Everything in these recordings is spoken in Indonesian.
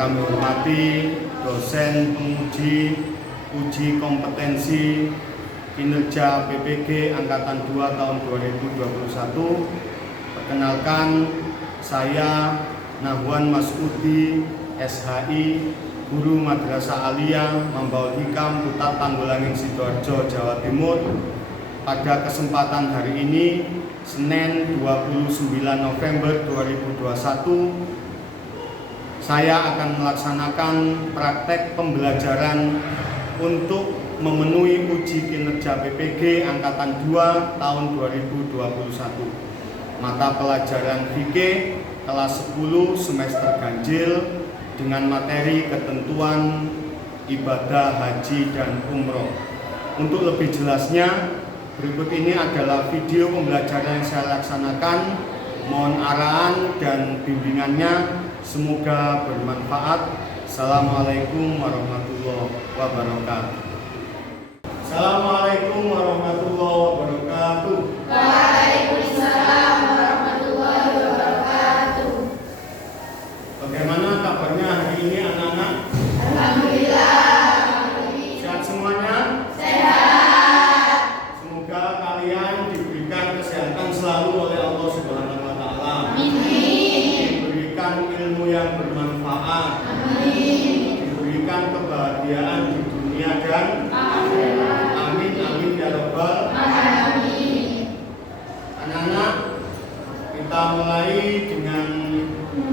kami hormati dosen penguji uji kompetensi kinerja PPG Angkatan 2 tahun 2021. Perkenalkan, saya Nahwan Masudi, SHI, Guru Madrasah Aliyah Mambaul Hikam, Putat Tanggulangin, Sidoarjo, Jawa Timur. Pada kesempatan hari ini, Senin 29 November 2021, saya akan melaksanakan praktek pembelajaran untuk memenuhi uji kinerja PPG Angkatan 2 tahun 2021. Mata pelajaran fikih kelas 10 semester ganjil dengan materi ketentuan ibadah haji dan umroh. Untuk lebih jelasnya, berikut ini adalah video pembelajaran yang saya laksanakan. Mohon arahan dan bimbingannya. Semoga bermanfaat. Assalamualaikum warahmatullahi wabarakatuh. Assalamualaikum warahmatullahi wabarakatuh. Waalaikumsalam warahmatullahi wabarakatuh. Bagaimana kabarnya hari ini anak-anak? Alhamdulillah. Sehat semuanya? Sehat. Semoga kalian diberikan kesehatan selalu oleh Allah Subhanahu wa taala. Amin. Diberikan ilmu yang bermanfaat. Amin. Diberikan kebahagiaan di dunia dan akhirat. amin amin ya rabbal. Amin. Anak-anak, kita mulai dengan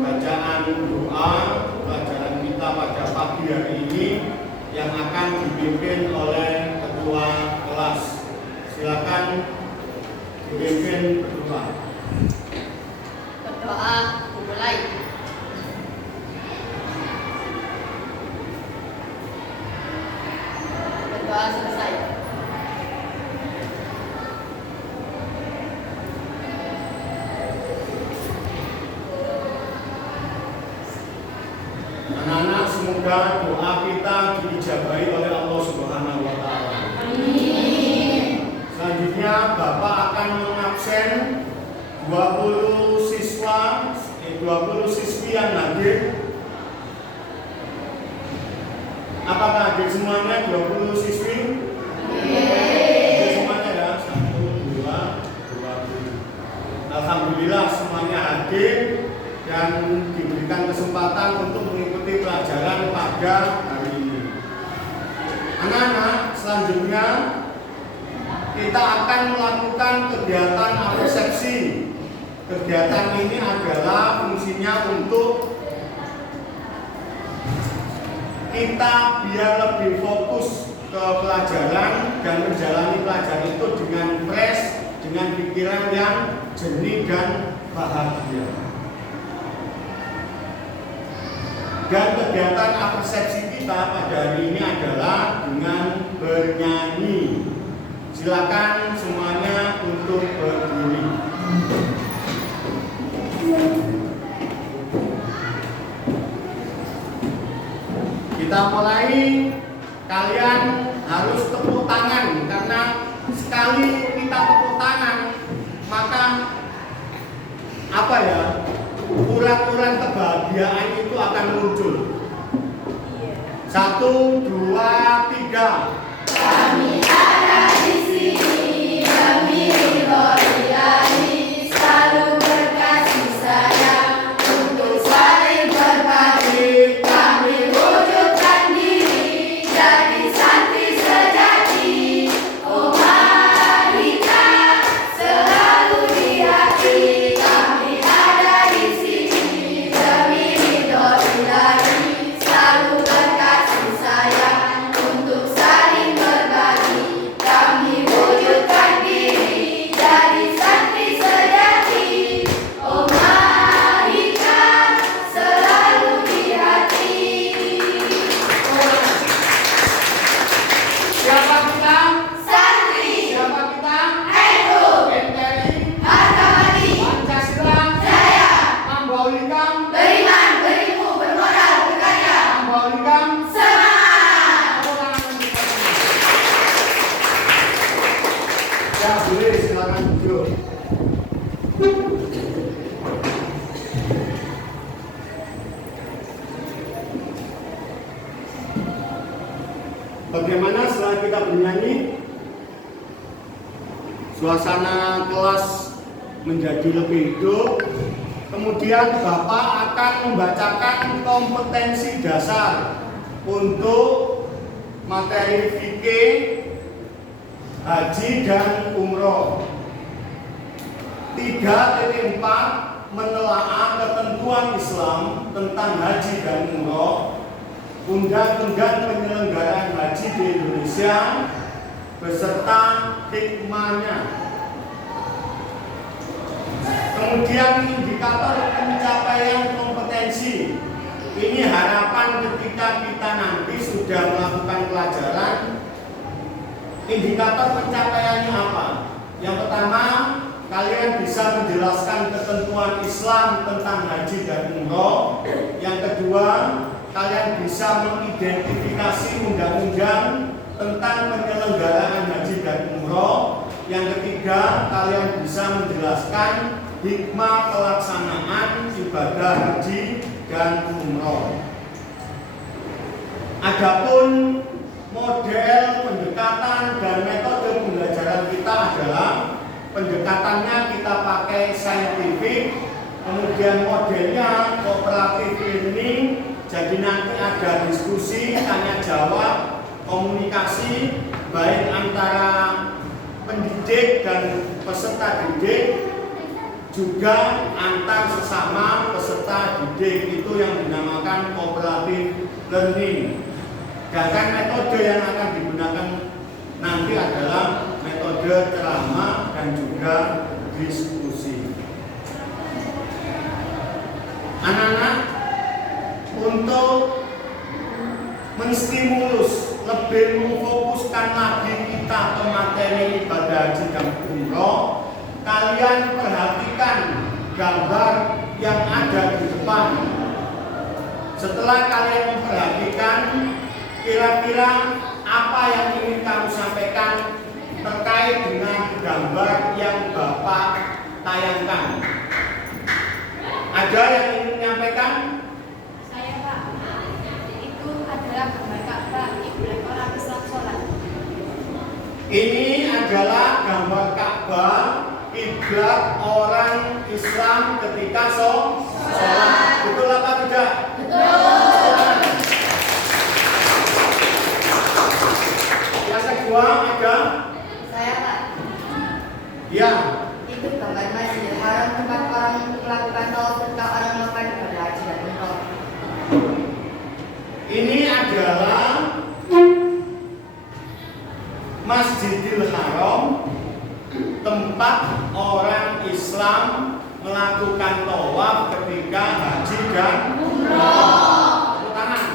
bacaan doa pelajaran kita pada pagi hari ini yang akan dipimpin oleh ketua kelas. Silakan dipimpin berdoa. Berdoa dimulai. Berdoa selesai. Anak-anak, semoga doa kita diijabahi oleh Allah Subhanahu wa taala. Amin. Selanjutnya Bapak akan mengabsen 20 siswi yang hadir. Apakah hadir semuanya 20 siswi? Hadir semuanya ya, 1, 2, 20. Alhamdulillah semuanya hadir dan diberikan kesempatan untuk mengikuti pelajaran pada hari ini. Anak-anak, selanjutnya kita akan melakukan kegiatan apesepsi. Kegiatan ini adalah fungsinya untuk kita biar lebih fokus ke pelajaran dan menjalani pelajaran itu dengan fresh, dengan pikiran yang jernih dan bahagia. Dan kegiatan apesepsi kita pada hari ini adalah dengan bernyanyi. Silakan semuanya untuk berdiri. Kita mulai. Kalian harus tepuk tangan, karena sekali kita tepuk tangan maka urat-urat kebahagiaan itu akan muncul. 1, 2, 3. Kami ada di sini demi ridho Ilahi, selalu berkasih sayang untuk saling berbagi. Kami wujudkan diri jadi santri sejati. Oh mari kita selalu di hati. Kami ada di sini demi ridho Ilahi, selalu berkasih sayang untuk saling berbagi. Bagaimana setelah kita bernyanyi? Suasana kelas menjadi lebih hidup. Kemudian Bapak akan membacakan kompetensi dasar untuk materi fikih, haji dan umroh. 3.4 menelaah ketentuan Islam tentang haji dan umroh, undang-undang penyelenggaraan haji di Indonesia beserta hikmahnya. Kemudian indikator pencapaian kompetensi. Ini harapan ketika kita nanti sudah melakukan pelajaran. Indikator pencapaiannya apa? Yang pertama, kalian bisa menjelaskan ketentuan Islam tentang haji dan umroh. Yang kedua, kalian bisa mengidentifikasi undang-undang tentang penyelenggaraan haji dan umroh. Yang ketiga, kalian bisa menjelaskan hikmah pelaksanaan ibadah haji dan umroh. Adapun model pendekatan dan metode pembelajaran kita adalah pendekatannya kita pakai saintifik, kemudian modelnya kooperatif learning. Jadi nanti ada diskusi, tanya jawab, komunikasi baik antara pendidik dan peserta didik, juga antar sesama peserta didik. Itu yang dinamakan kooperatif learning. Sedangkan metode yang akan digunakan nanti adalah metode ceramah dan juga diskusi. Anak-anak, untuk menstimulus lebih memfokuskan lagi kita ke materi ibadah haji dan umroh, kalian perhatikan gambar yang ada di depan. Setelah kalian memperhatikan, kira-kira apa yang ingin kamu sampaikan terkait dengan gambar yang Bapak tayangkan? Ada yang ingin menyampaikan? Saya, Pak. Itu adalah gambar Ka'bah, kiblat orang Islam sholat. Ini adalah gambar Ka'bah, kiblat orang Islam ketika sholat. Betul apa tidak? Betul. Yang kedua ada? Saya, Pak. Ya. Itu gambar Masjidil Haram, tempat orang melakukan tawaf ketika orang melakukan ibadah haji dan umroh. Ini adalah Masjidil Haram, tempat orang Islam melakukan tawaf ketika haji dan umroh. Tepuk tangan.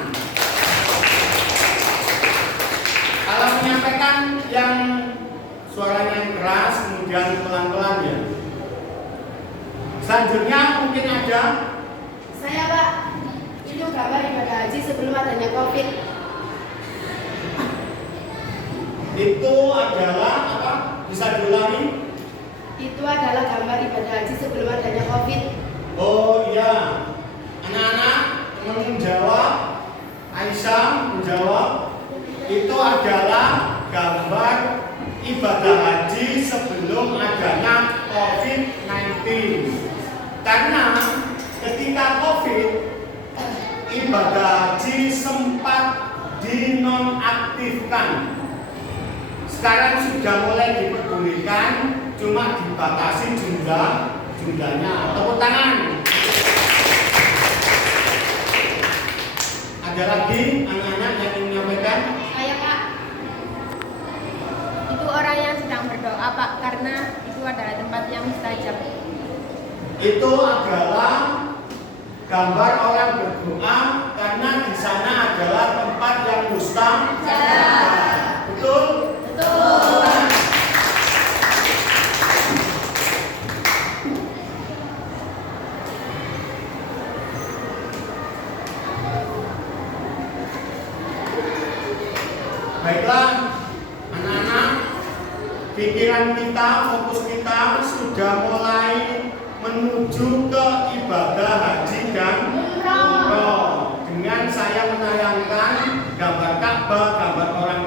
Kalau menyampaikan yang suaranya yang keras, kemudian pelan-pelan ya. Selanjutnya mungkin ada. Saya, Pak. Itu gambar ibadah haji sebelum adanya COVID. Itu adalah apa? Bisa diulangi? Itu adalah gambar ibadah haji sebelum adanya COVID. Oh iya. Anak-anak menjawab. Aisyah menjawab. Itu adalah gambar ibadah haji sebelum adanya COVID-19. Karena ketika COVID, ibadah haji sempat dinonaktifkan. Sekarang sudah mulai diperbolehkan, cuma dibatasi jumlahnya. Tepuk tangan. Ada lagi anak-anak yang ingin menyampaikan? Saya, Pak. Itu orang yang sedang berdoa, Pak, karena itu adalah tempat yang mustajab. Itu adalah gambar orang berdoa karena di sana adalah tempat yang mustajab. Betul? Betul. Baiklah, anak-anak, pikiran kita, fokus kita sudah mulai menuju ke ibadah haji dan umroh. Dengan saya menayangkan gambar Ka'bah, gambar orang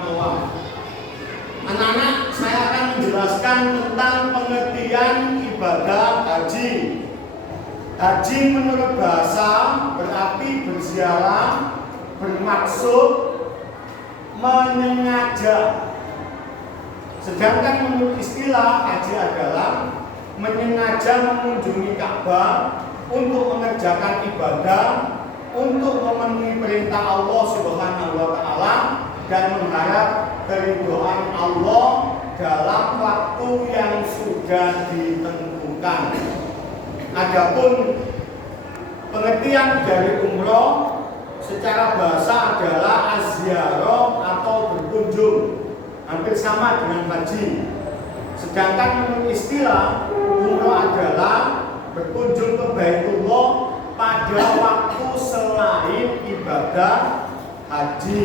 menjelaskan tentang pengertian ibadah haji. Haji menurut bahasa berarti berziarah, bermaksud menyengaja. Sedangkan menurut istilah haji adalah menyengaja mengunjungi Ka'bah untuk mengerjakan ibadah, untuk memenuhi perintah Allah Subhanahu wa taala dan mengharap keridhaan Allah dalam waktu yang sudah ditentukan. Adapun pengertian dari umroh secara bahasa adalah az-ziyarah atau berkunjung, hampir sama dengan haji. Sedangkan menurut istilah umroh adalah berkunjung ke Baitullah pada waktu selain ibadah haji.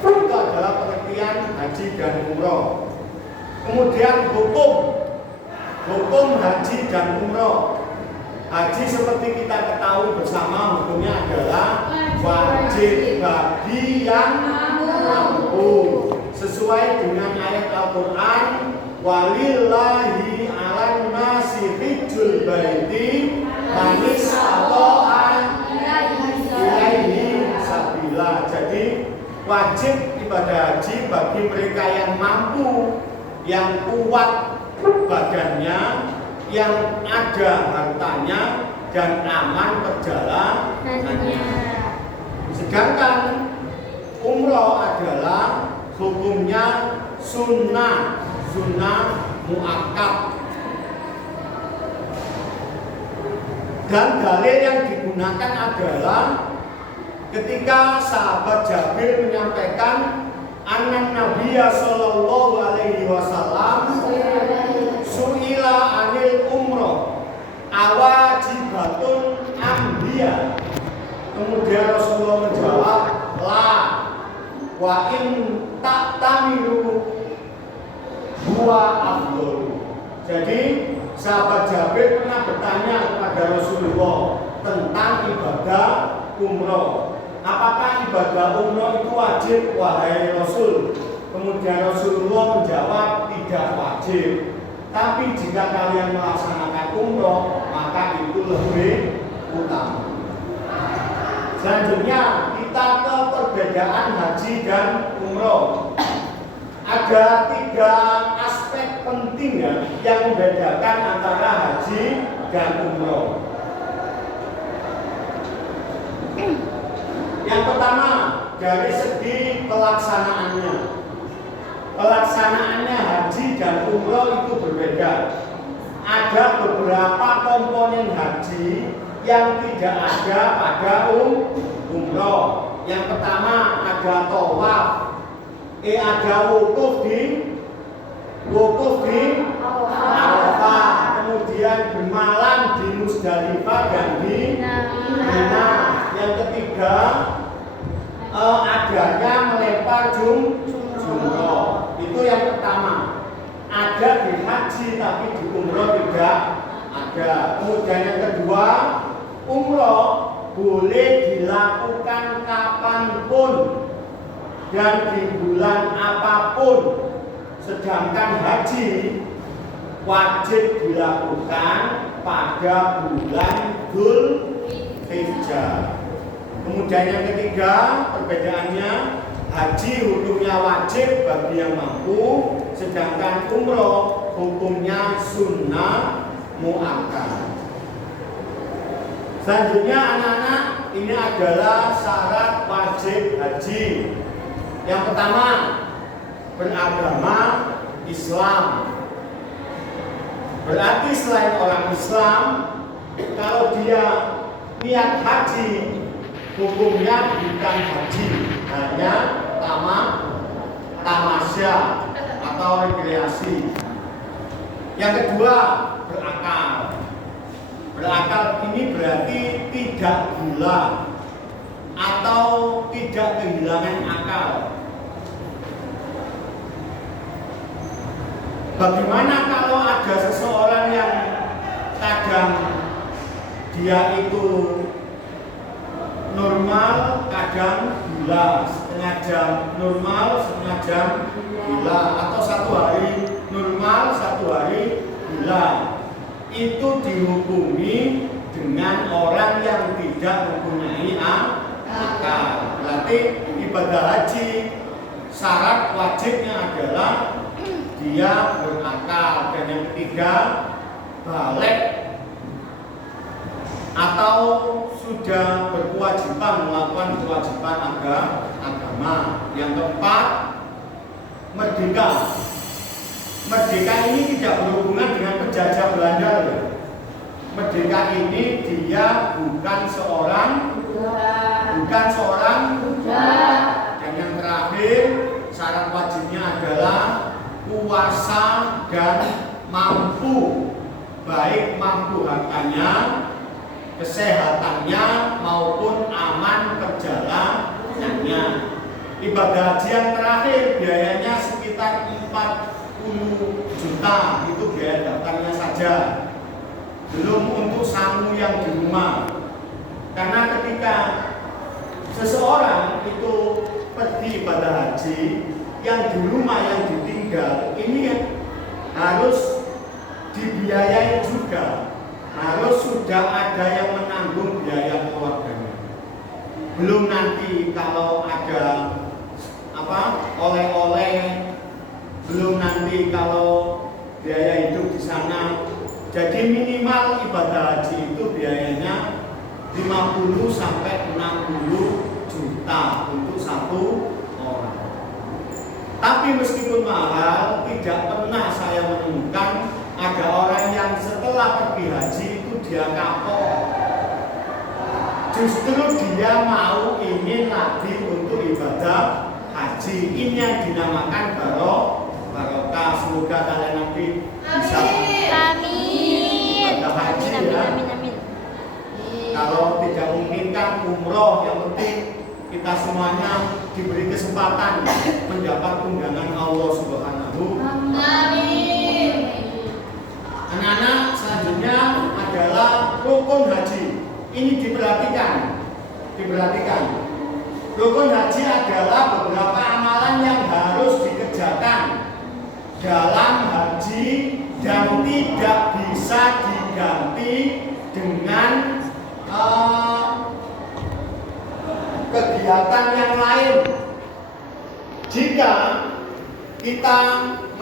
Itu adalah pengertian haji dan umroh. Kemudian hukum haji dan umroh. Haji seperti kita ketahui bersama hukumnya adalah wajib bagi yang mampu, sesuai dengan ayat Al-Quran, walillahi 'alan nasi hijjul baiti man istata'a ilaihi sabila. Jadi wajib ibadah haji bagi mereka yang mampu, yang kuat badannya, yang ada hartanya dan aman perjalanannya. Sedangkan umroh adalah hukumnya sunnah muakkad. Dan dalil yang digunakan adalah ketika sahabat Jabir menyampaikan anna Nabiyya sallallahu alaihi wasallam su'ila anil umroh awajibatun ambiya. Kemudian Rasulullah menjawab la wa in ta'tamiru huwa afdol. Jadi sahabat Jabir pernah bertanya kepada Rasulullah tentang ibadah umroh. Apakah ibadah umroh itu wajib wahai Rasul? Kemudian Rasulullah menjawab tidak wajib. Tapi jika kalian melaksanakan umroh, maka itu lebih utama. Selanjutnya kita ke perbedaan haji dan umroh. Ada 3 aspek penting yang membedakan antara haji dan umroh. Yang pertama, dari segi pelaksanaannya. Pelaksanaannya haji dan umroh itu berbeda. Ada beberapa komponen haji yang tidak ada pada umroh. Yang pertama ada tawaf, ada wukuf di Arafah, kemudian bermalam di Musdalifah dan di Mina. Yang ketiga adanya melempar jumroh. Itu yang pertama. Ada di haji tapi di umroh tidak ada. Kemudian yang kedua, umroh boleh dilakukan kapanpun dan di bulan apapun. Sedangkan haji wajib dilakukan pada bulan Dzulhijjah. Kemudian yang ketiga, perbedaannya haji hukumnya wajib bagi yang mampu, sedangkan umroh hukumnya sunnah muakkad. Selanjutnya anak-anak, ini adalah syarat wajib haji. Yang pertama, beragama Islam. Berarti selain orang Islam, kalau dia niat haji, hukumnya bukan haji, hanya tamasya atau rekreasi. Yang kedua, berakal. Berakal ini berarti tidak gila atau tidak kehilangan akal. Bagaimana kalau ada seseorang yang kadang dia itu normal, kadang gila, setengah jam normal, setengah jam gila, atau satu hari normal minimal 1 hari bulan. Itu dihukumi dengan orang yang tidak mempunyai akal. Berarti ibadah haji syarat wajibnya adalah dia berakal. Dan yang ketiga, balik atau sudah berkewajiban melakukan kewajiban agama. Yang keempat, merdeka. Merdeka ini tidak berhubungan dengan penjajah Belanda. Merdeka ini dia bukan seorang dan yang terakhir syarat wajibnya adalah kuasa dan mampu, baik mampu hartanya, kesehatannya maupun aman perjalanannya. Ibadah haji yang terakhir biayanya sekitar 40 juta, itu biaya daftarnya saja, belum untuk sangu yang di rumah. Karena ketika seseorang itu pergi ibadah haji, yang di rumah yang ditinggal ini harus dibiayai juga, harus sudah ada yang menanggung biaya keluarganya. Belum nanti kalau ada oleh-oleh, belum nanti kalau biaya hidup di sana. Jadi minimal ibadah haji itu biayanya 50 sampai 60 juta untuk satu orang. Tapi meskipun mahal, tidak pernah saya menemukan ada orang yang setelah pergi haji itu dia kapok. Justru dia mau ingin lagi untuk ibadah haji. Ini yang dinamakan barokah. Semoga kalian nanti bisa ibadah haji ya. Kalau tidak memungkinkan umroh, yang penting kita semuanya diberi kesempatan mendapat undangan Allah Subhanahu. Amin. Anak-anak, selanjutnya adalah rukun haji. Ini diperhatikan. Rukun haji adalah beberapa amalan yang harus dikerjakan dalam haji dan tidak bisa diganti dengan kegiatan yang lain. Jika kita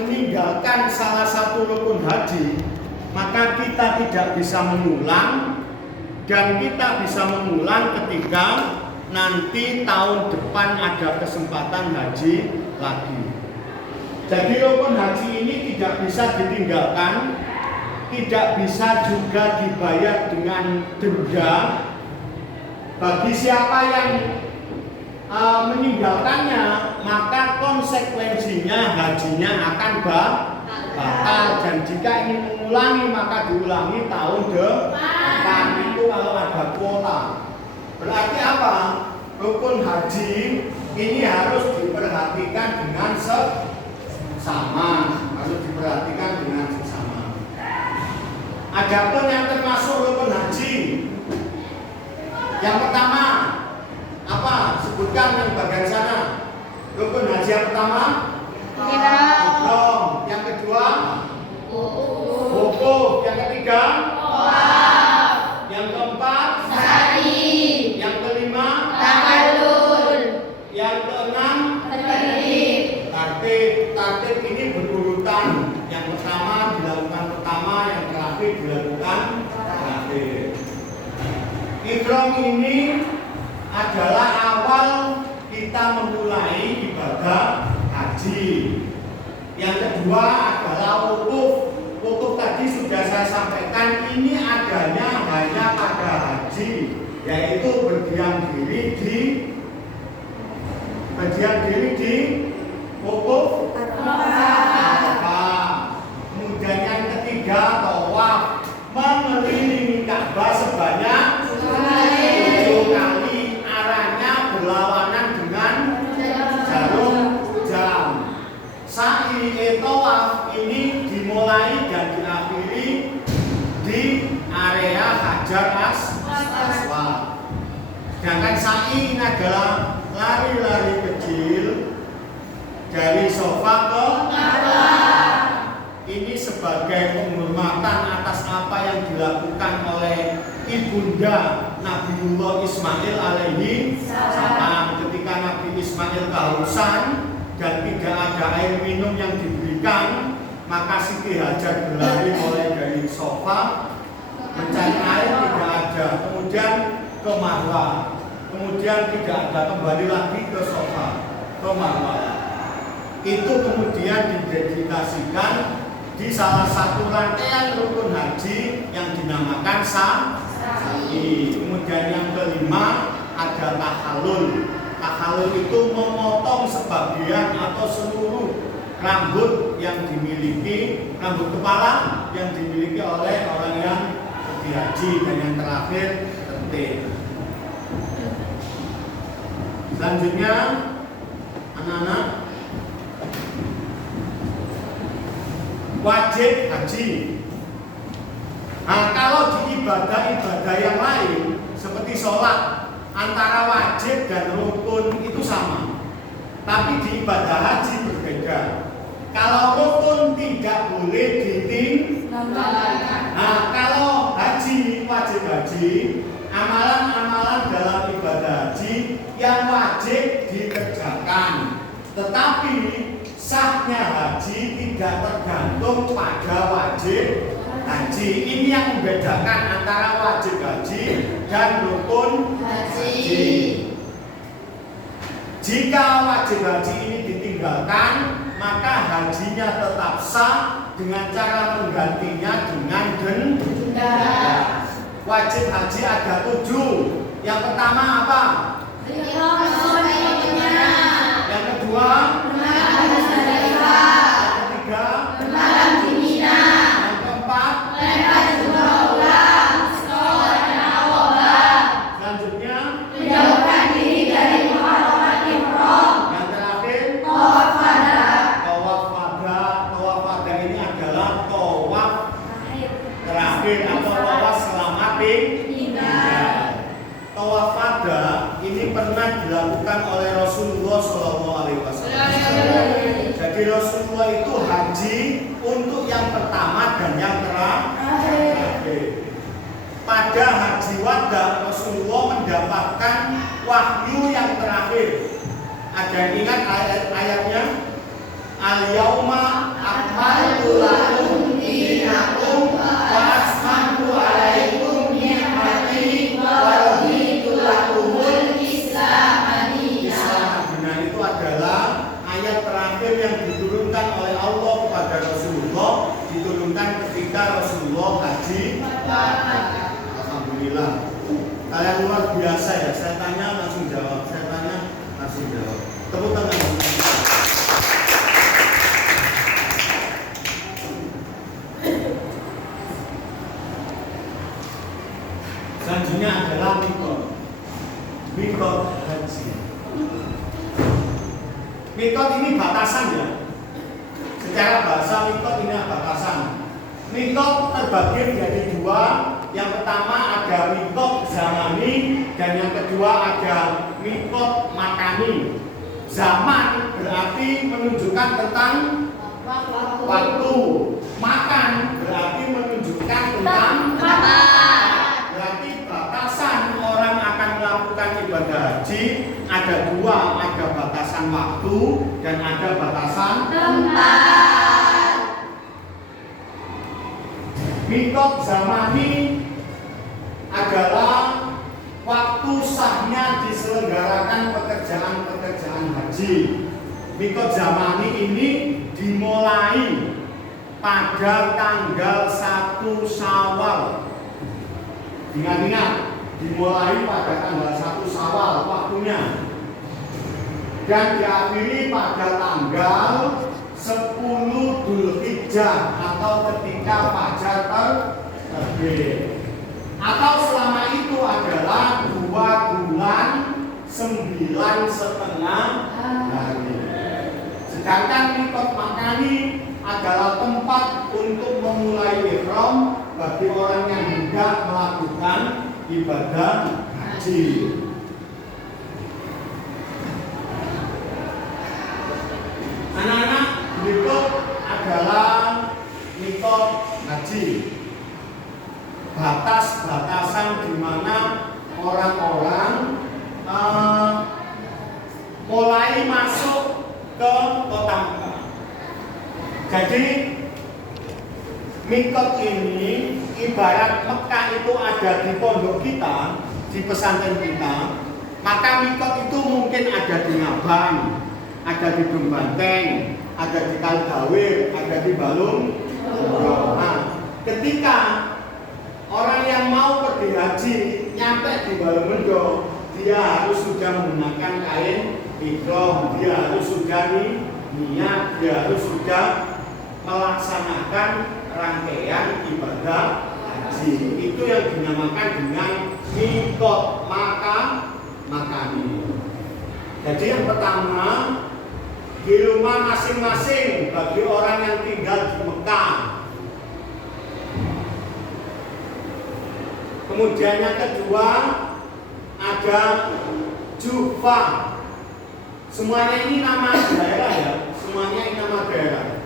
meninggalkan salah satu rukun haji, maka kita tidak bisa mengulang, dan kita bisa mengulang ketika nanti tahun depan ada kesempatan haji lagi. Jadi rukun haji ini tidak bisa ditinggalkan, tidak bisa juga dibayar dengan denda. Bagi siapa yang meninggalkannya, maka konsekuensinya hajinya akan batal. Dan jika ingin mengulangi, maka diulangi tahun depan. Itu kalau ada kuota. Berarti apa? Rukun haji ini harus diperhatikan dengan sesama. Adapun yang termasuk rukun haji, yang pertama apa? Sebutkan yang bagian sana. Rukun haji yang pertama ihram. Yang kedua wukuf. Yang ketiga yang keempat sa'i. Yang kelima tahallul. Yang keenam tartib ini berurutan. Yang pertama dilakukan pertama, yang terakhir dilakukan terakhir. Ihram ini adalah awal kita memulai ibadah haji. Yang kedua adalah wukuf. Wukuf tadi sudah saya sampaikan, ini adanya hanya pada haji, yaitu berdiam diri di wukuf Arafah. Kemudian yang ketiga tawaf, mengelilingi Ka'bah sebanyak 7 kali, arahnya berlawanan dengan jarum jam. Sa'i tawaf ini dimulai dan diakhiri di area Hajar Aswad. Sedangkan sa'i ini adalah lari-lari kecil dari Safa ke Marwah. ini sebagai penghormatan atas apa yang dilakukan oleh ibunda Nabiullah Ismail alaihi salam ketika Nabi Ismail kehausan dan tidak ada air minum yang diberikan, maka Siti Hajar berlari mulai dari sofa mencari air, tidak ada, kemudian ke Marwah, kemudian tidak ada, kembali lagi ke sofa, ke Marwah. Itu kemudian didedikasikan di salah satu rangkaian rukun haji yang dinamakan sa'i. Kemudian yang kelima ada tahallul. Tahallul itu memotong sebagian atau seluruh rambut yang dimiliki, rambut kepala yang dimiliki oleh orang yang pergi haji. Dan yang terakhir tertib. Selanjutnya anak-anak, wajib haji. Nah, kalau di ibadah-ibadah yang lain seperti sholat, antara wajib dan rukun itu sama. Tapi di ibadah haji berbeda. Kalau rukun tidak boleh ditinggalkan. Nah, kalau haji, wajib haji, amalan-amalan dalam ibadah haji yang wajib dikerjakan. Tetapi sahnya haji tidak tergantung pada wajib haji. Ini yang membedakan antara wajib haji dan rukun haji. Jika wajib haji ini ditinggalkan, maka hajinya tetap sah dengan cara menggantinya dengan denda. Wajib haji ada 7. Yang pertama apa? Yang kedua? Yang ketiga? Yang keempat? Selanjutnya? Yang terakhir? Tawaf wada. Tawaf wada ini adalah tawaf terakhir atau tawaf selamat tinggal. Tawaf wada ini pernah dilakukan oleh Rasulullah SAW. Jadi Rasulullah itu haji untuk yang pertama dan yang terakhir. Pada haji wada Rasulullah mendapatkan wahyu yang terakhir. Ada yang ingat ayatnya? Al-yauma akmaltu lakum dinakum wa atmamtu alaikum ni'mati wa raditu lakumul Islam dinan. Itu adalah ayat terakhir yang diturunkan oleh Allah kepada Rasulullah, diturunkan ketika Rasulullah haji. Alhamdulillah. Kalian luar biasa ya. Saya tanya langsung jawab. Saya tanya langsung jawab. Tepuk tangan. Selanjutnya adalah mikot. Mikot haji. Mikot ini batasan ya. Secara bahasa mikot ini batasan. Mikot terbagi menjadi 2. Yang pertama ada mikot zamani dan yang kedua ada mikot makani. Zaman berarti menunjukkan tentang waktu. Makan berarti menunjukkan tentang tempat. Berarti batasan orang akan melakukan ibadah haji ada 2, ada batasan waktu dan ada batasan tempat. Mikot zamani adalah waktu sahnya diselenggarakan pekerjaan-pekerjaan haji. Mikot zamani ini dimulai pada tanggal 1 Syawal. Ingat-ingat, dimulai pada tanggal 1 Syawal waktunya. Dan diakhiri pada tanggal 10 Dzulhijjah atau ketika fajar terbit. Atau selama itu adalah 2 bulan 9,5 hari. Sedangkan mikot makani adalah tempat untuk memulai ihram bagi orang yang hendak melakukan ibadah haji. Anak-anak, berikut adalah orang-orang mulai masuk ke kota Mekah. Jadi mikot ini ibarat Mekah itu ada di pondok kita, di pesantren kita, maka mikot itu mungkin ada di Ngaban, ada di Benteng, ada di Kaldawir, ada di Balung. Nah, ketika orang yang mau pergi haji nyampe di Balungbendo, dia harus sudah menggunakan kain ihram, dia harus sudah niat, dia harus sudah melaksanakan rangkaian ibadah haji. Itu yang dinamakan dengan mikot, makani. Jadi yang pertama, di rumah masing-masing bagi orang yang tinggal di Mekah. Kemudian yang kedua ada Jufa. Semuanya ini nama daerah ya, semuanya ini nama daerah.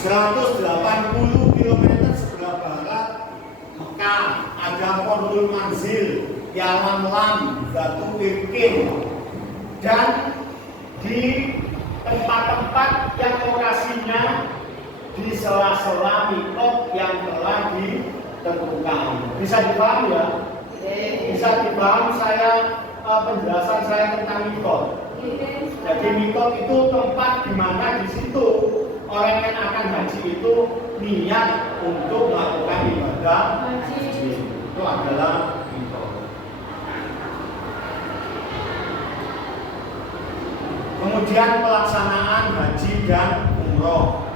180 km sebelah barat Mekah ada Pondul Manzil, Yalam Lam, Batu Irkin, dan di tempat-tempat yang lokasinya di sela-sela mikot yang telah ditentukan. Bisa dipaham ya? Bisa dipaham penjelasan saya tentang mikot. Jadi mikot itu tempat di mana di situ orang yang akan haji itu niat untuk melakukan ibadah haji. Itu adalah mikot. Kemudian pelaksanaan haji dan umroh.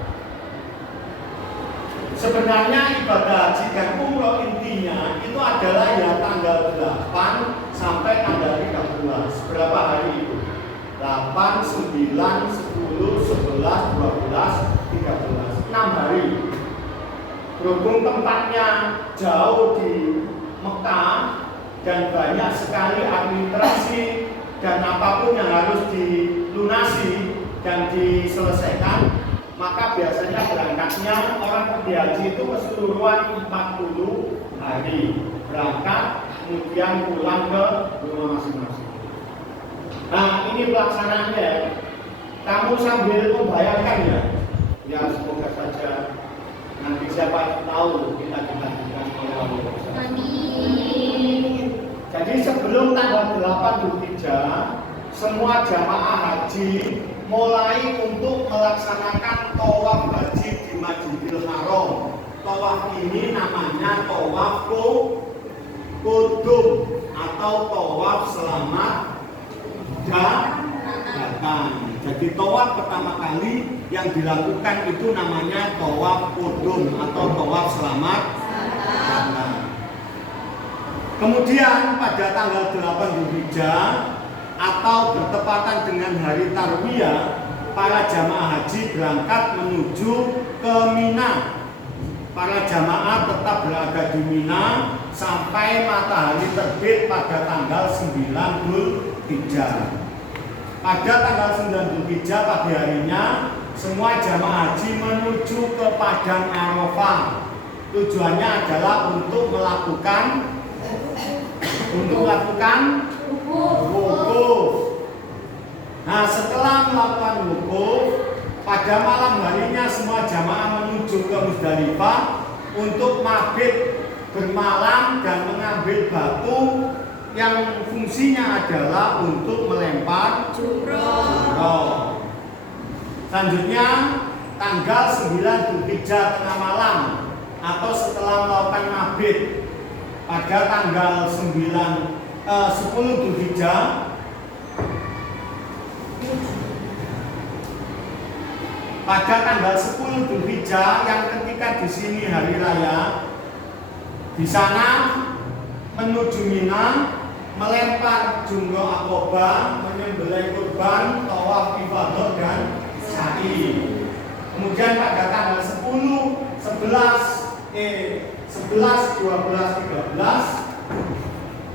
Sebenarnya ibadah haji dan umroh intinya itu adalah ya tanggal 8 sampai tanggal 13. Berapa hari itu? 8, 9, 10, 11, 12, 13. 6 hari. Berhubung tempatnya jauh di Mekah dan banyak sekali administrasi dan apapun yang harus dilunasi dan diselesaikan, maka biasanya berangkatnya orang pergi haji itu keseluruhan 40 hari berangkat, kemudian pulang ke rumah masing-masing. Nah, ini pelaksanaannya. Kamu sambil membayangkan ya. Ya, semoga saja nanti siapa tahu kita dilanjutkan oleh Allah. Amin. Jadi sebelum tanggal 8 Dzulhijjah, semua jamaah haji mulai untuk melaksanakan tawaf haji di Masjidil Haram. Tawaf ini namanya tawaf qudum atau tawaf selamat datang. Jadi tawaf pertama kali yang dilakukan itu namanya tawaf qudum atau tawaf selamat datang. Kemudian pada tanggal 8 Dzulhijjah atau bertepatan dengan hari Tarwiyah, para jamaah haji berangkat menuju ke Mina. Para jamaah tetap berada di Mina sampai matahari terbit pada tanggal 9 Dzulhijjah. Pada tanggal 9 Dzulhijjah pagi harinya, semua jamaah haji menuju ke Padang Arafah. Tujuannya adalah untuk melakukan wukuf. Nah, setelah melakukan wukuf, pada malam harinya semua jamaah menuju ke Muzdalifah untuk mabit bermalam dan mengambil batu yang fungsinya adalah untuk melempar jumroh. Selanjutnya tanggal 9 Dzulhijjah tengah malam atau setelah melakukan mabit pada tanggal 10 Dzulhijjah, pada tanggal 10 Dzulhijjah yang ketika di sini hari raya, di sana menuju Mina, melempar jumroh aqobah, menyembelih kurban, tawaf ifadah dan sa'i. Kemudian pada tanggal 10, 11, 12, 13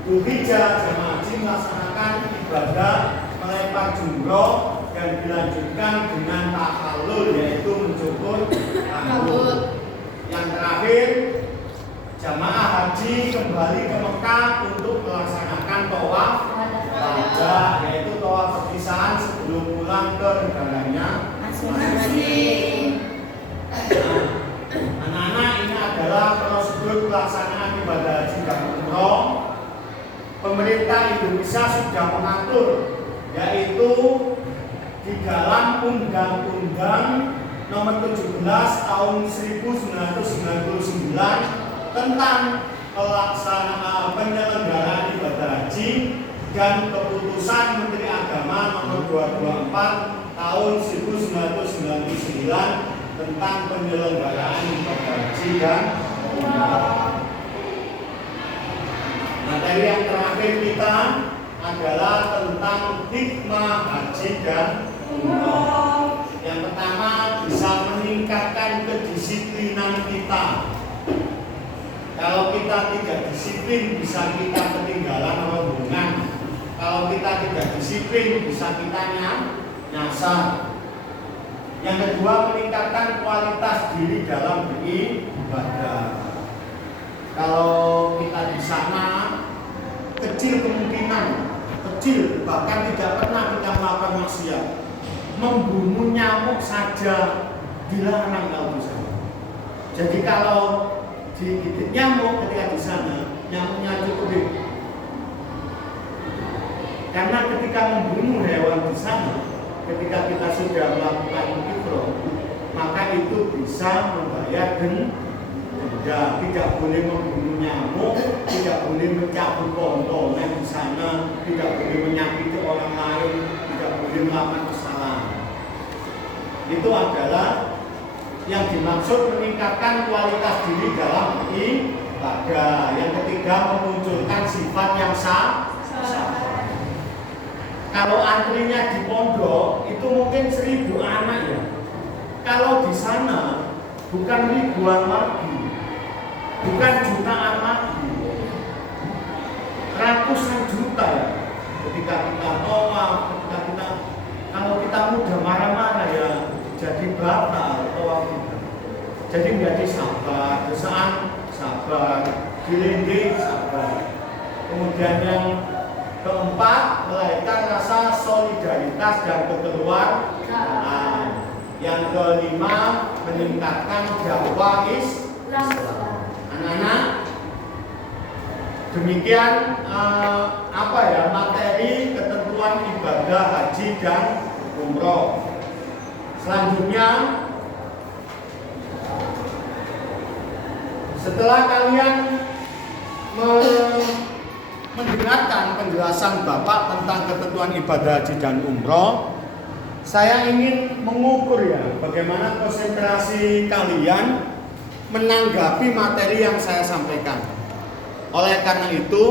Dzulhijjah jamaah haji melaksanakan ibadah melempar jumroh dan dilanjutkan dengan tahallul, yaitu mencukur rambut. Yang terakhir jamaah haji kembali ke Mekah untuk melaksanakan tawaf wada, yaitu tawaf perpisahan sebelum pulang ke negaranya masing-masing. Anak-anak, ini adalah prosedur pelaksanaan ibadah haji dan umroh. Pemerintah Indonesia sudah mengatur, yaitu di dalam Undang-Undang Nomor 17 Tahun 1999 tentang pelaksanaan penyelenggaraan ibadah haji dan keputusan Menteri Agama Nomor 224 Tahun 1999 tentang penyelenggaraan ibadah haji dan umroh. Materi yang terakhir kita adalah tentang hikmah haji dan umroh. Yang pertama, bisa meningkatkan kedisiplinan kita. Kalau kita tidak disiplin, bisa kita ketinggalan rombongan. Kalau kita tidak disiplin, bisa kita nyasar. Yang kedua, meningkatkan kualitas diri dalam beribadah. Kalau kita di sana, kecil kemungkinan, bahkan tidak pernah kita melakukan maksiat. Membunuh nyamuk saja dilarang kalau di sana. Jadi kalau digigit nyamuk ketika di sana, nyamuknya cukup hidup. Karena ketika membunuh hewan di sana, ketika kita sudah melakukan ihram, maka itu bisa membayar denda. Tidak boleh membunuh nyamuk, tidak boleh mencabut potongan di sana, tidak boleh menyakiti orang lain, tidak boleh melakukan kesalahan. Itu adalah yang dimaksud meningkatkan kualitas diri dalam ibadah. Yang ketiga, memunculkan sifat yang sabar. Kalau antrinya di pondok itu mungkin 1000 anak ya. Kalau di sana bukan ribuan lagi, bukan jutaan lagi, ratusan juta ya. Ketika kita tawaf, kalau kita mudah marah-marah ya jadi batal tawaf kita. Jadi menjadi sabar, desaan sabar, dilinding sabar. Kemudian yang keempat, melahirkan rasa solidaritas dan kekeluargaan. Yang kelima, meningkatkan dakwah Islam. Anak-anak, demikian materi ketentuan ibadah haji dan umroh. Selanjutnya, setelah kalian mendengarkan penjelasan Bapak tentang ketentuan ibadah haji dan umroh, saya ingin mengukur ya bagaimana konsentrasi kalian menanggapi materi yang saya sampaikan. Oleh karena itu,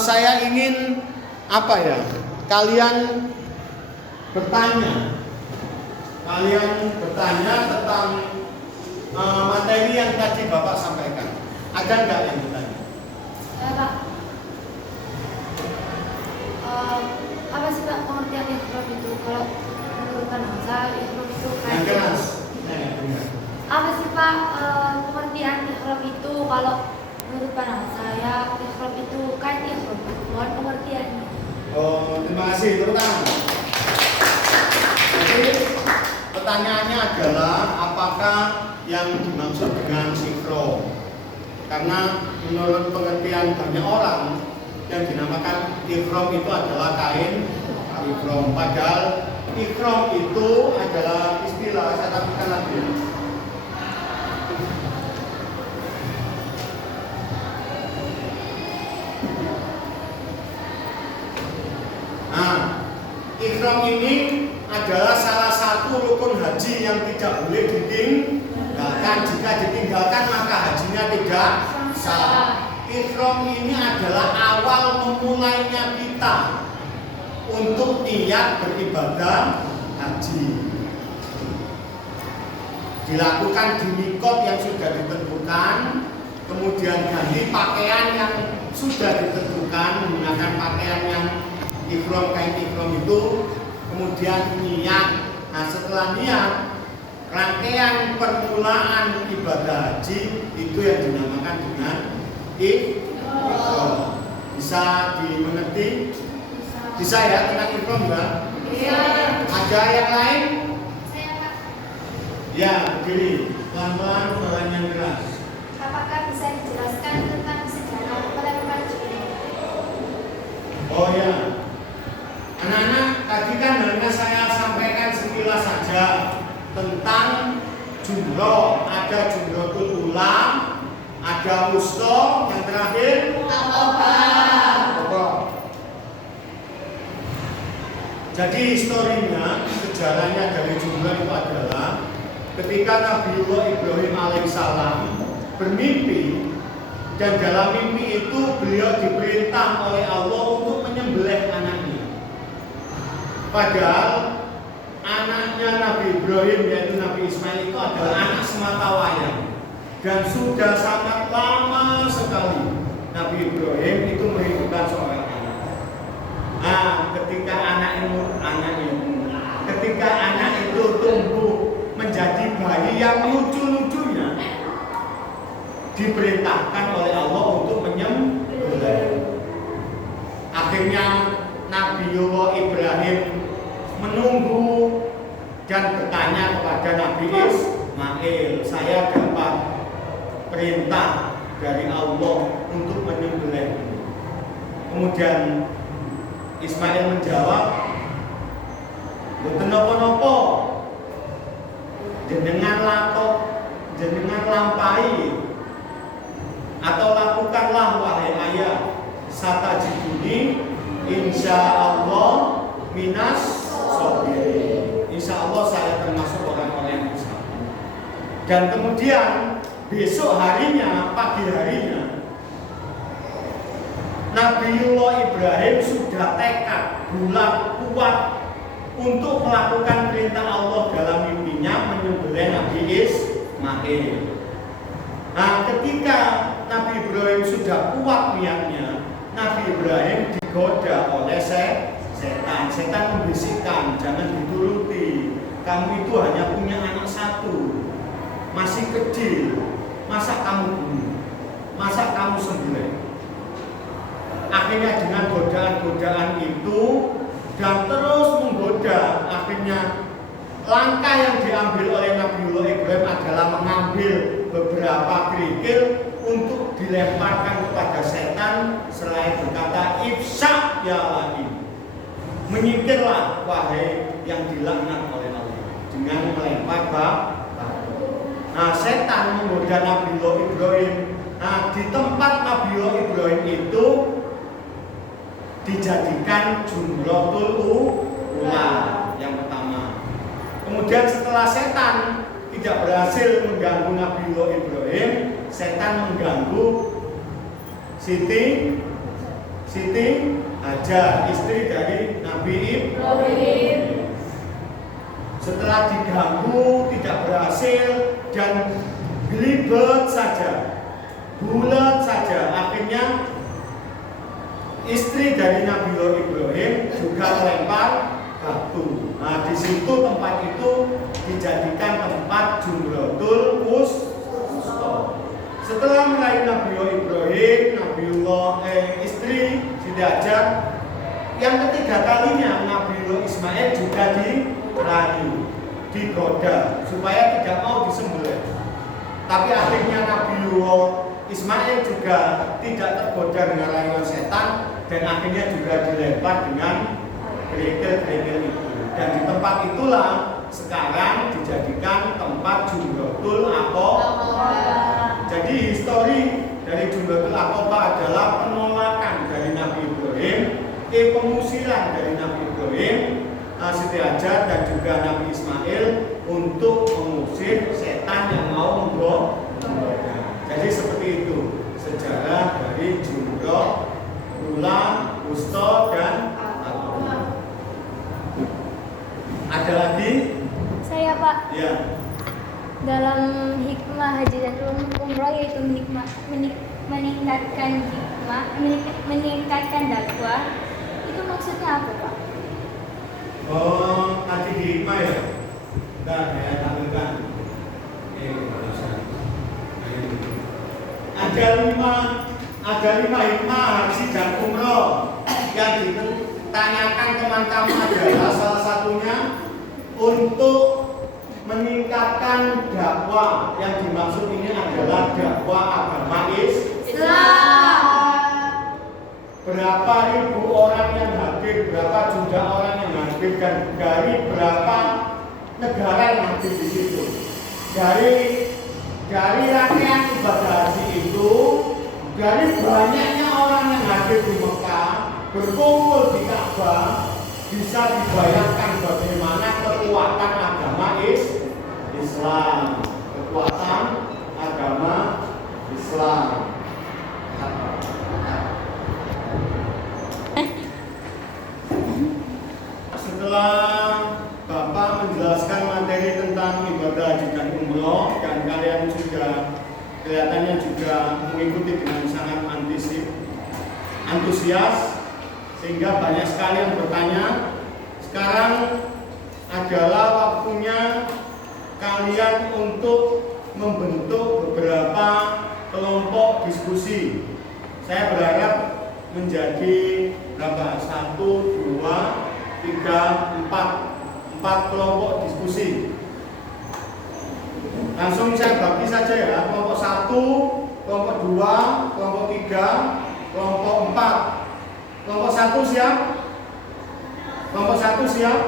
saya ingin kalian bertanya tentang materi yang tadi Bapak sampaikan. Ada nggak yang bertanya? Ya, Pak. Apa sih Pak pengertian ihram itu? Kalau menurut saya ihram itu Yang keras. Apa sih Pak pengertian ihram itu? Kalau menurut saya ihram itu kan ihram, bukan pengertiannya. Oh, terima kasih. Tepuk tangan. Jadi pertanyaannya adalah apakah yang dimaksud dengan ihram? Karena menurut pengertian banyak orang yang dinamakan ihram itu adalah kain ihram. Padahal ihram itu adalah istilah, saya tampilkan lagi. Nah, ihram ini adalah salah satu rukun haji yang tidak boleh ditinggalkan. Jika ditinggalkan maka hajinya tidak sah. Ihram ini adalah awal memulainya kita untuk niat beribadah haji. Dilakukan di mikot yang sudah ditentukan, kemudian ganti pakaian yang sudah ditentukan menggunakan pakaian yang ihram, kain ihram itu, kemudian niat. Nah, setelah niat rangkaian permulaan ibadah haji itu yang dinamakan dengan ihram. Bisa dimengerti? Bisa ya tentang ihram Mbak? Iya. Ada yang lain? Saya Pak. Ya, begini. Pelan-pelan suaranya keras. Apakah bisa dijelaskan tentang sejarah melempar jumroh? Oh ya. Anak-anak, tadi kan hanya saya sampaikan sekilas saja tentang jumroh. Ada jumrohul ulam, ada wusta, yang terakhir Aqabah. Jadi historinya, sejarahnya dari jumroh itu adalah ketika Nabiullah Ibrahim alaihissalam bermimpi, dan dalam mimpi itu beliau diperintah oleh Allah untuk menyembelih anaknya. Padahal anaknya Nabi Ibrahim yaitu Nabi Ismail itu adalah anak sematawayang, dan sudah sangat lama sekali Nabi Ibrahim itu merindukan seorang anak. Nah, ketika anak itu tumbuh menjadi bayi yang lucu-lucunya, diperintahkan oleh Allah untuk menyembelih. Akhirnya Nabiullah Ibrahim menunggu dan bertanya kepada Nabi Ismail, saya dapat perintah dari Allah untuk menyembelih. Kemudian Ismail menjawab, "Mboten napa-napa, jenengan lampahi atau lakukanlah wahai ayah, satajiduni insyaallah minas sabirin." Insyaallah saya termasuk orang-orang yang bersabar. Dan kemudian besok harinya, pagi harinya, Nabiullah Ibrahim sudah tekad bulat kuat untuk melakukan perintah Allah dalam mimpinya menyembelih Nabi Ismail. Nah, ketika Nabi Ibrahim sudah kuat niatnya, Nabi Ibrahim digoda oleh setan. Setan membisikkan, jangan dituruti. Kamu itu hanya punya anak satu, masih kecil. Masa kamu bunuh? Masa kamu sembelih? Akhirnya dengan godaan-godaan itu dan terus menggoda, akhirnya langkah yang diambil oleh Nabiullah Ibrahim adalah mengambil beberapa kerikil untuk dilemparkan kepada setan, selain berkata, "Ifsak ya lagi." Menyingkirlah wahai yang dilaknat oleh Allah, dengan melempar batu. Nah, setan menggoda Nabiullah Ibrahim. Nah, di tempat Nabiullah Ibrahim itu dijadikan jumrohul ula yang pertama. Kemudian setelah setan tidak berhasil mengganggu Nabiullah Ibrahim, setan mengganggu Siti Hajar, istri dari Nabi Ibrahim. Setelah diganggu tidak berhasil dan belibet saja, bulat saja, akhirnya istri dari Nabiullah Ibrahim juga melempar batu. Nah, di situ tempat itu dijadikan tempat jumrohul wusta. Setelah meraih Nabiullah Ibrahim, istri Siti Hajar, yang ketiga kalinya Nabiullah Ismail juga dirayu, digoda supaya tidak mau disembelih. Tapi akhirnya Nabiullah Ismail juga tidak tergoda dengan rayuan setan, dan akhirnya juga dilempar dengan kerikil-kerikil itu. Dan di tempat itulah sekarang dijadikan tempat jumrohul Aqabah. Jadi histori dari jumrohul Aqabah adalah penolakan dari Nabi Ibrahim, pengusiran dari Nabi Ibrahim, Siti Hajar dan juga Nabi Ismail untuk mengusir setan yang mau menggoda. Jadi seperti itu sejarah dari jumroh, ula, wusta, dan Aqabah. Ada lagi? Saya Pak. Ya. Dalam hikmah haji dan umroh yaitu meningkatkan hikmah, meningkatkan dakwah, itu maksudnya apa Pak? Oh, tadi di hikmah ya? Bentar, saya tampilkan. Ada 5 hikmah haji dan umroh yang ditanyakan teman-teman adalah salah satunya untuk meningkatkan dakwah. Yang dimaksud ini adalah dakwah agama Islam. Berapa ribu orang yang hadir, berapa juta orang yang hadir, dan dari berapa negara yang hadir di situ. Dari rangkaian ibadah haji itu, dari banyaknya orang yang hadir di Mekah berkumpul di Ka'bah, bisa dibayangkan bagaimana kekuatan agama Islam. Kekuatan agama Islam. Setelah Bapak menjelaskan materi tentang ibadah haji dan umroh, dan kalian juga kelihatannya juga mengikuti dengan sangat antusias, sehingga banyak sekali yang bertanya. Sekarang adalah waktunya kalian untuk membentuk beberapa kelompok diskusi. Saya berharap menjadi berapa? 1, 2, 3, 4 kelompok diskusi. Langsung saya bagi saja ya. Kelompok 1, kelompok 2, kelompok 3, kelompok 4. Kelompok 1 siap? Kelompok 1 siap?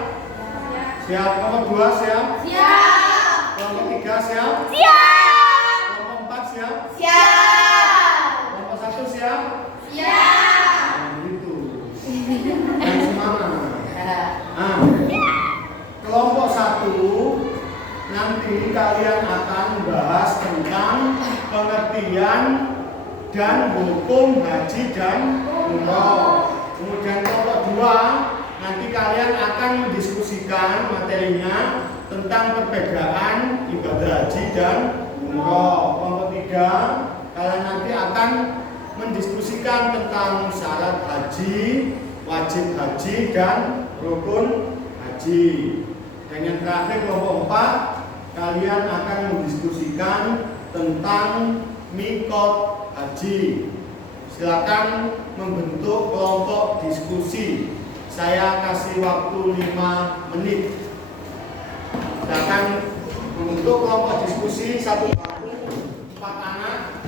Siap. Kelompok 2 siap? Siap. Kelompok 3 siap? Siap. Kelompok 4 siap? Siap. Kelompok 1 siap? Siap. Nah, gitu. Dan semangat. Nah, kelompok 1 nanti kalian akan membahas tentang pengertian dan hukum haji dan umroh. Kemudian kelompok 2 nanti kalian akan mendiskusikan materinya tentang perbedaan ibadah haji dan umroh. Kelompok 3 kalian nanti akan mendiskusikan tentang syarat haji, wajib haji, dan rukun haji. Dan yang terakhir kelompok 4 kalian akan mendiskusikan tentang mikot haji. Silakan membentuk kelompok diskusi. Saya kasih waktu 5 menit. Silakan membentuk kelompok diskusi, 1 bangku 4 anak.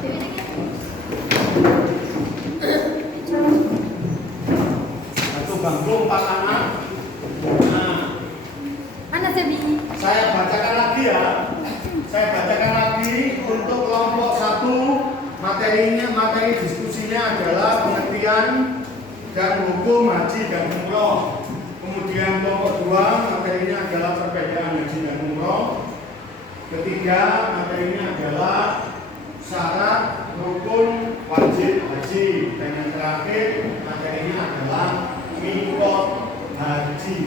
Satu bangku 4 anak. Nah, Mana Sebi? saya bacakan lagi ya. Saya bacakan lagi untuk kelompok 1. Materi diskusinya adalah pengertian dan hukum haji dan umroh. Kemudian kelompok 2 materinya adalah perbedaan haji dan umroh. Ketiga materinya adalah syarat rukun wajib haji. Dan yang terakhir materinya adalah mikot haji.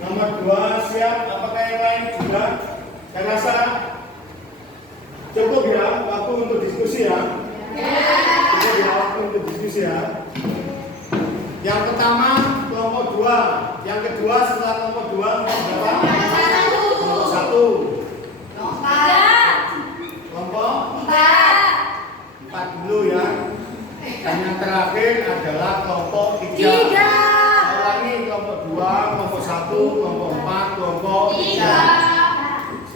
Nomor 2 siap, apakah yang lain juga? Saya rasa cukup ya waktu untuk diskusi ya. Cukup ya waktu untuk diskusi ya. Yang pertama kelompok 2, yang kedua setelah kelompok 2 berapa? Kelompok 1. Kelompok 4 dulu ya. Dan yang terakhir adalah kelompok 3.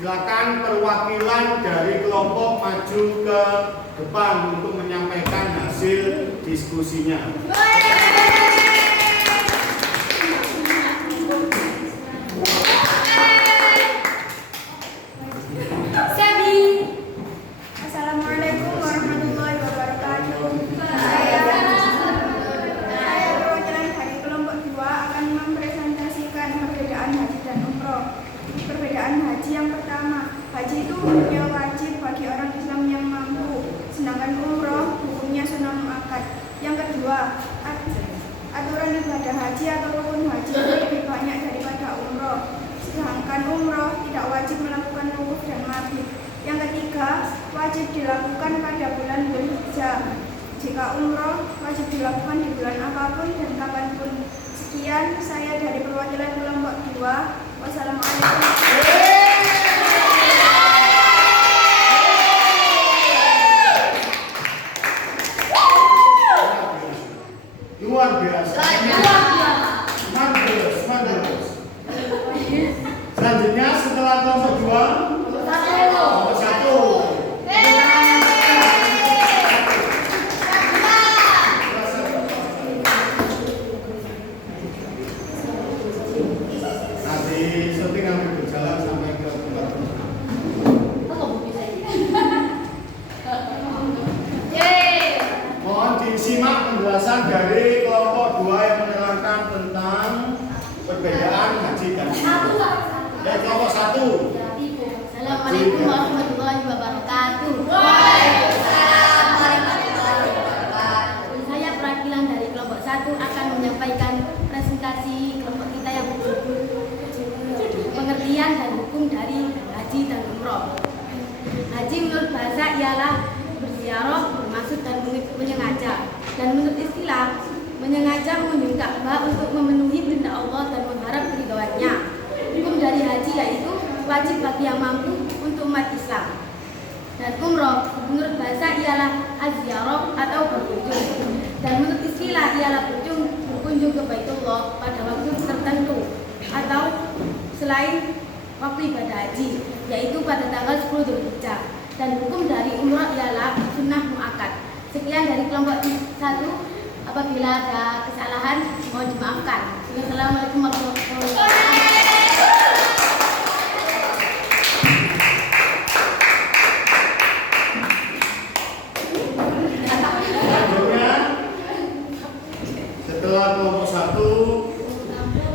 Silakan perwakilan dari kelompok maju ke depan untuk menyampaikan hasil diskusinya. Sebi. Assalamualaikum warahmatullahi wabarakatuh. Saya perwakilan dari kelompok 2 akan mempresentasikan perbedaan haji dan umroh. Perbedaan haji yang pertama, haji itu hukumnya wajib bagi orang Islam yang mampu, sedangkan umroh hukumnya sunnah muakkad. Yang kedua, aturan ibadah haji atau rukun haji itu lebih banyak daripada umroh, sedangkan umroh tidak wajib melakukan wukuf dan mabit. Yang ketiga, wajib dilakukan pada bulan Dzulhijjah. Jika umroh wajib dilakukan di bulan apapun dan kapanpun. Sekian saya dari perwakilan kelompok 2. Wassalamualaikum. Luar biasa. Marvelous. Selanjutnya setelah kelompok 2, kelompok 1. Nanti syuting akan berjalan sampai ke tempat. Mohon disimak penjelasan dari kelompok 2 yang menerangkan tentang perbedaan haji dan umroh. Kelompok 1. Assalamualaikum warahmatullahi wabarakatuh. Saya perwakilan dari kelompok 1 akan menyampaikan presentasi kelompok kita yang berjudul pengertian dan hukum dari haji dan umroh. Haji menurut bahasa ialah berziarah, bermaksud dan menyengaja. Dan menurut istilah, menyengaja mengunjungi Ka'bah untuk memenuhi perintah Allah dan mengharap keridhaannya. Hukum dari haji yaitu wajib bagi yang mampu untuk umat Islam. Dan umroh menurut bahasa ialah az-ziyarah atau berkunjung. Dan menurut istilah ialah berkunjung ke Baitullah pada waktu tertentu atau selain waktu ibadah haji, yaitu pada tanggal 10 Dzulhijjah. Dan hukum dari umroh ialah sunnah muakkad. Sekian dari kelompok 1. Apabila ada kesalahan mohon dimaafkan. Assalamualaikum warahmatullahi wabarakatuh. Selanjutnya setelah kelompok 1,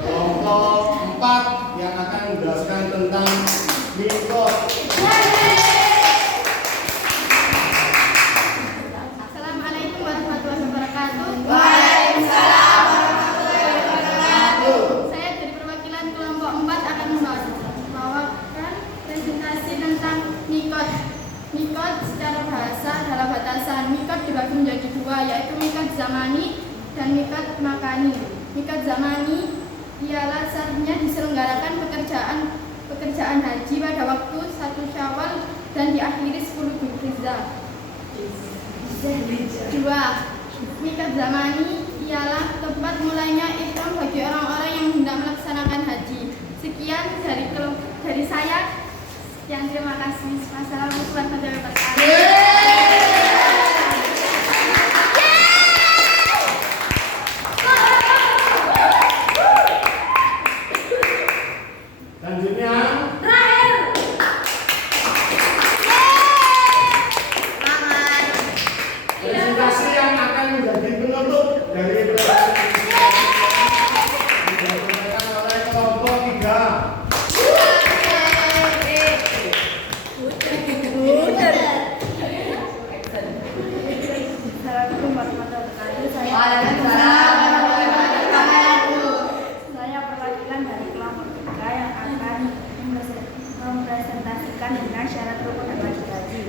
kelompok 4 yang akan menjelaskan tentang mikot. Assalamualaikum warahmatullahi wabarakatuh. Waalaikumsalam warahmatullahi wabarakatuh. Saya dari perwakilan kelompok 4 akan membawakan presentasi tentang mikot. Mikot secara bahasa adalah batasan. Mikot dibagi menjadi 2, yaitu mikot zamani dan mikot makani. Mikot zamani ialah saatnya diselenggarakan pekerjaan haji pada waktu 1 Syawal dan diakhiri 10 Dzulhijjah. 2. Mikot zamani ialah tempat mulainya ihram bagi orang-orang yang hendak melaksanakan haji. Sekian dari saya. Sekian, terima kasih. Wassalamualaikum warahmatullahi wabarakatuh. Selanjutnya presentasi yang akan menjadi penutup dari presentasi disampaikan oleh kelompok 3. Assalamualaikum warahmatullahi wabarakatuh. Saya perwakilan dari kelompok 3 yang akan mempresentasikan dengan syarat rukun dan wajib haji.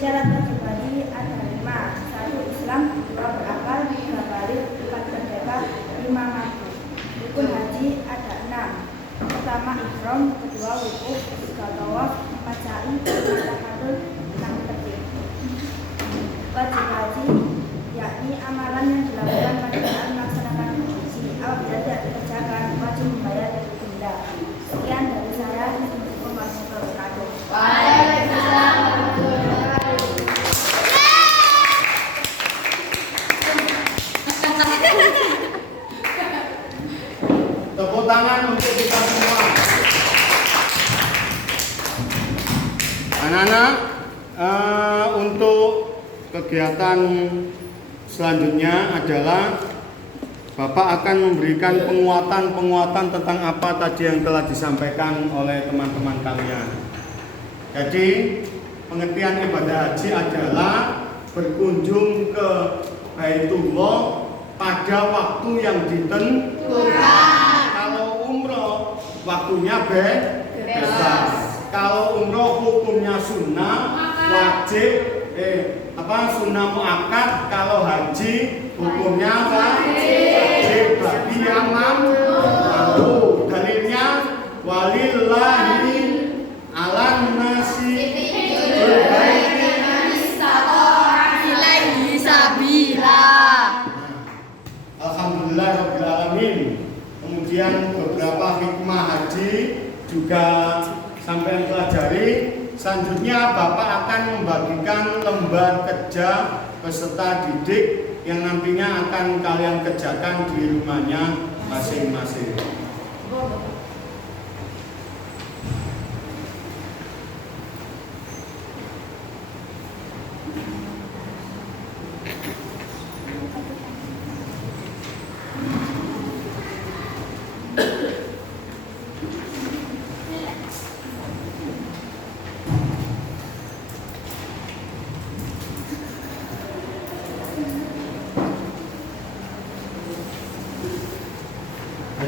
Syarat wajib haji ada 5. 1. Islam, 2. Berakal, 3. balik, 4. merdeka, 5. mati. Rukun haji ada 6. Pertama ihram, kedua wukuf, 3. tawaf, 4. sa'i, 5. tahallul, 6. tertib. Wajib haji yakni amalan yang dilakukan pada saat melaksanakan haji. Apabila tidak dikerjakan, wajib membayar denda. Sekian dari saya. Assalamualaikum warahmatullahi wabarakatuh. Anak-anak, untuk kegiatan selanjutnya adalah Bapak akan memberikan penguatan tentang apa tadi yang telah disampaikan oleh teman-teman kalian. Jadi pengertian ibadah haji adalah berkunjung ke Baitullah pada waktu yang ditentukan. Kalau umroh waktunya bebas. Kalau umroh hukumnya sunnah, wajib sunnah muakkad. Kalau haji hukumnya wajib bagi yang mampu. Dalilnya walillahi alan nasi berbaiki ilaihi sabila. Alhamdulillahirabbil alamin. Kemudian beberapa hikmah haji juga sampai pelajari. Selanjutnya Bapak akan membagikan lembar kerja peserta didik yang nantinya akan kalian kerjakan di rumahnya masing-masing.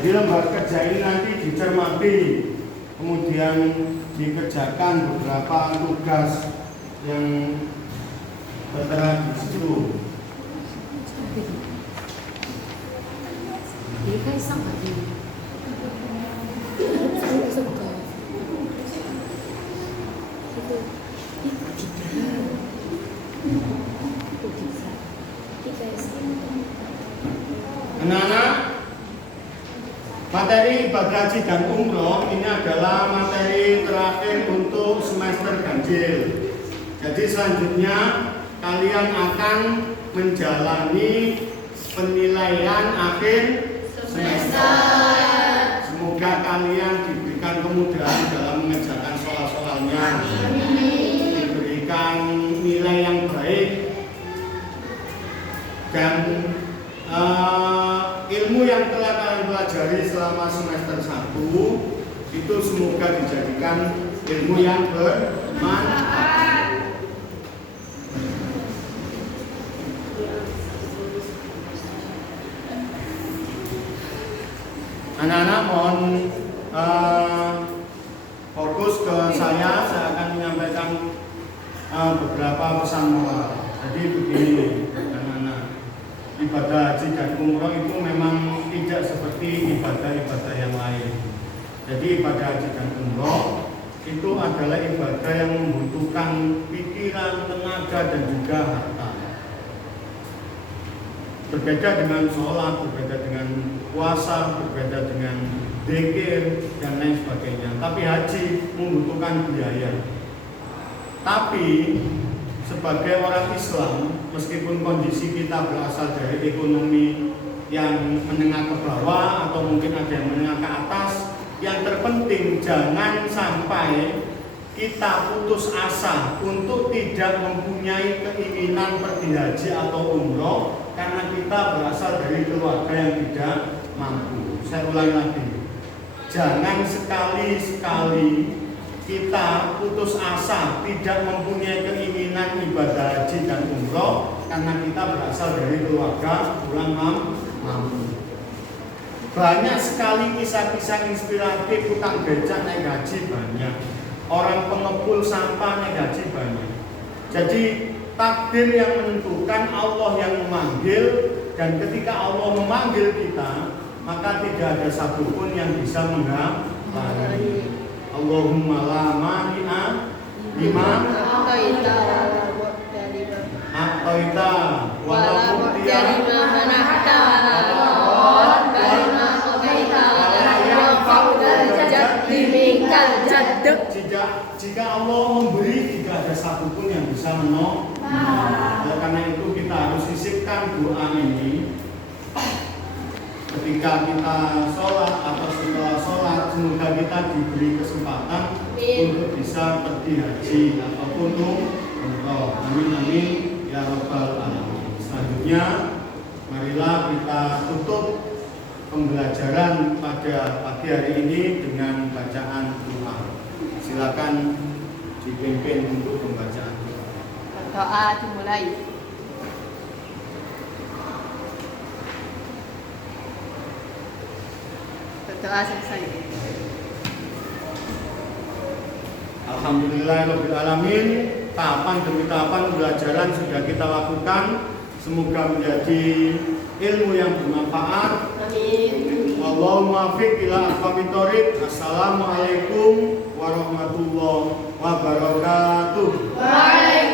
Jadi lembar kerja ini nanti dicermati, kemudian dikerjakan beberapa tugas yang tertera di situ. Ini kan sangat ini. Suka. Itu Anak-anak, materi ibadah haji dan umroh ini adalah materi terakhir untuk semester ganjil. Jadi selanjutnya kalian akan menjalani penilaian akhir semester. Semoga kalian diberikan kemudahan dalam mengerjakan soal-soalnya, diberikan nilai yang baik, dan ilmu yang telah kalian pelajari selama semester 1 itu semoga dijadikan ilmu yang bermanfaat. Anak-anak mohon fokus ke saya akan menyampaikan beberapa pesan moral. Jadi begini, ibadah haji dan umroh itu memang tidak seperti ibadah-ibadah yang lain. Jadi ibadah haji dan umroh itu adalah ibadah yang membutuhkan pikiran, tenaga, dan juga harta. Berbeda dengan sholat, berbeda dengan puasa, berbeda dengan zikir, dan lain sebagainya. Tapi haji membutuhkan biaya. Tapi sebagai orang Islam, meskipun kondisi kita berasal dari ekonomi yang menengah ke bawah atau mungkin ada yang menengah ke atas, yang terpenting jangan sampai kita putus asa untuk tidak mempunyai keinginan pergi haji atau umroh karena kita berasal dari keluarga yang tidak mampu. Saya ulangi lagi, jangan sekali-sekali kita putus asa tidak mempunyai keinginan ibadah haji dan umroh karena kita berasal dari keluarga kurang mampu. Banyak sekali kisah-kisah inspiratif tukang becak naik haji banyak, orang pengepul sampah naik haji banyak. Jadi takdir yang menentukan, Allah yang memanggil, dan ketika Allah memanggil kita maka tidak ada satupun yang bisa menghalangi. Allahumma la mani'a lima a'taita wa la mu'tiya jika Allah memberi tidak ada satupun yang bisa menolong. Oleh karena itu kita harus sisipkan doa ini ketika kita sholat atau setelah sholat. Semoga kita diberi kesempatan untuk bisa pergi pergi haji ataupun umroh. Amin amin ya rabbal alamin. Selanjutnya marilah kita tutup pembelajaran pada pagi hari ini dengan bacaan doa. Silakan dipimpin untuk pembacaan doa. Doa dimulai. Berdoa selesai. Alhamdulillahirabbil alamin. Tahapan demi tahapan pembelajaran sudah kita lakukan. Semoga menjadi ilmu yang bermanfaat. Amin. Allahumma fiq ila aqwamit thoriq. Assalamualaikum warahmatullahi wabarakatuh. Waalaikumsalam.